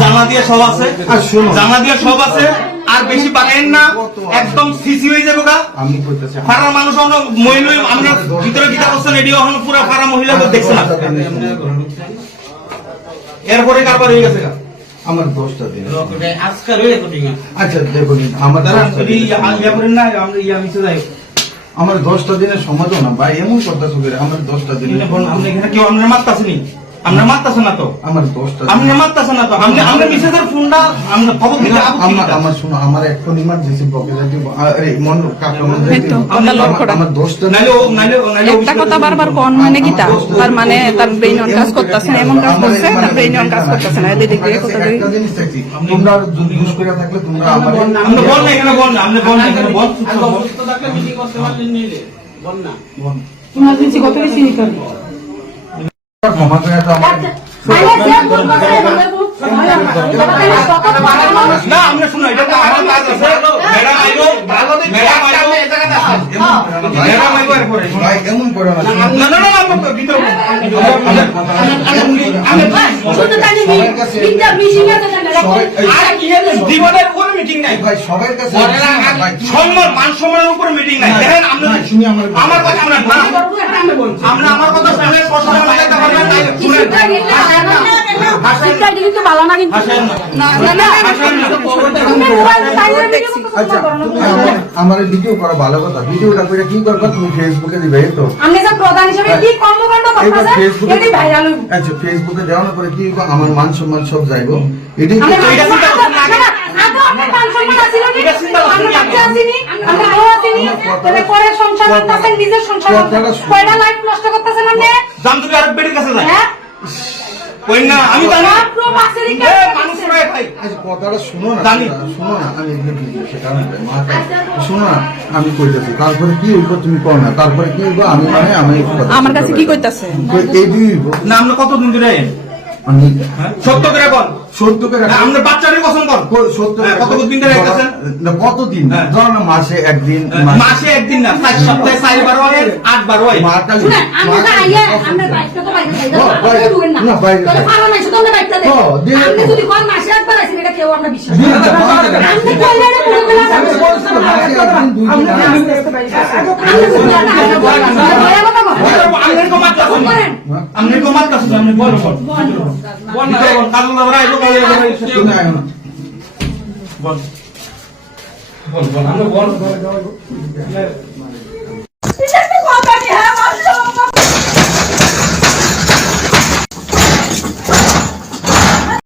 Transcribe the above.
জামা দিয়ে সব আছে। জামা দিয়ে সব আছে। আর বেশি পারেন না। একদম সিসি হয়ে যাব গা। ফারা মানুষ মহিলা আমরা ভিতরে গীতা করছেন এটি এখন পুরো ফারা মহিলা দেখছে না। এরপরে কারবার হয়ে গেছে গা। আমার দশটা দিন আচ্ছা দেখুন না আমরা দশটা দিনের সমাধান না ভাই এমন কথা সুখের আমার দশটা দিন এখানে আপনি এখানে কেউ আপনার মারতাছেনি আপনার মারতাছে না তো? আমার দিন। আপনি মারতাছে না তো? আপনি আপনার মিসেসের ফোনটা আমরা খবর দিতে আমার? আমার শোনো আমার এখন ইমার্জেন্সি পকেটে দিব। আরে মন কাকা মন। আমার দশটা নাইলে ও- নাইলে ও- নাইলে একটা কথা বারবার কন মানে কি তা? তার মানে তার ব্রেইন অন কাজ করতেছে না এমন কাজ করছে তার ব্রেইন অন কাজ করতেছে না। এদিকে দিয়ে কথা দিই জিনিস দেখছি দুষ করে থাকলে তোমরা আমার আপনি বল না এখানে বল না আপনি বল না এখানে বল আর থাকলে মিটিং করতে পারলেন নিলে বল না ইমার্জেন্সি কত বেশি নিতে হবে? আমার না আপনি শুনুন এটা তো আমার কাজ আছে ম্যাডাম আইলো ম্যাডাম আইলো ম্যাডাম আইলো এরপরে ভাই এমন করো না না না না না আমরা ভিতরে জীবনের কোনো মিটিং নাই ভাই সবার কাছে সম্মান মান সম্মানের উপর মিটিং নাই দেখেন শুনি আমার আমার কথা আমরা আমার না হাসেন না আচ্ছা তুমি আমার- ভিডিও করা ভালো কথা ভিডিওটা করে কি করবা তুমি ফেসবুকে দিবে তো আমি যে প্রধান হিসেবে কি কর্মকাণ্ড এইবার ফেসবুকে ভাইরাল আচ্ছা ফেসবুকে দেওয়ানোর পরে কি আমার মান সম্মান সব যাইবো এটা না মান নি? না সংসার নিজের সংসার কয়টা লাইফ নষ্ট করতেছেন আপনি? জাম তুমি আরেক বেটির হ্যাঁ? কই না আমি জানি। আচ্ছা কথাটা শুনো না জানি। শুনো না আমি সেটা আমি মাথা শুনো না আমি কইতেছি তারপরে কি হইব তুমি কর না তারপরে কি হইব আমি মানে আমি আমার কাছে কি কইতাছে? এই দুই না আমরা কতদিন ধরে? আমি সত্য করে বল। সত্য আমরা বাচ্চাদের পছন্দ কর সত্য হ্যাঁ, কতদিন ধরে আইতাছেন? না, কতদিন হ্যাঁ। মাসে একদিন মাসে একদিন না চার সপ্তাহে চার বার হয় আট বার হয় মা কালী আমরা না আইয়া, আমরা বাইকটা তো বাইরে হ্যাঁ, না। না, বাইরে তাহলে যাই। ফালা শুধু আমরা বাইকটা। হ্যাঁ, আপনি যদি কোন মাসে একবার আইছেন, এটা কেউ আমরা বিশ্বাস করি না। দেবো, দেবো। আপনি কইলেন না, পুরো বেলা আমি যাবেন। বলছি তো, না, না। আমনের কো মাত্রা শুনি আমনের কো মাত্রা শুনি আপনি বল বল বল না বল কাল আমরা আইবো কাল তুমি আয়ো না। বল বল বল আমরা বল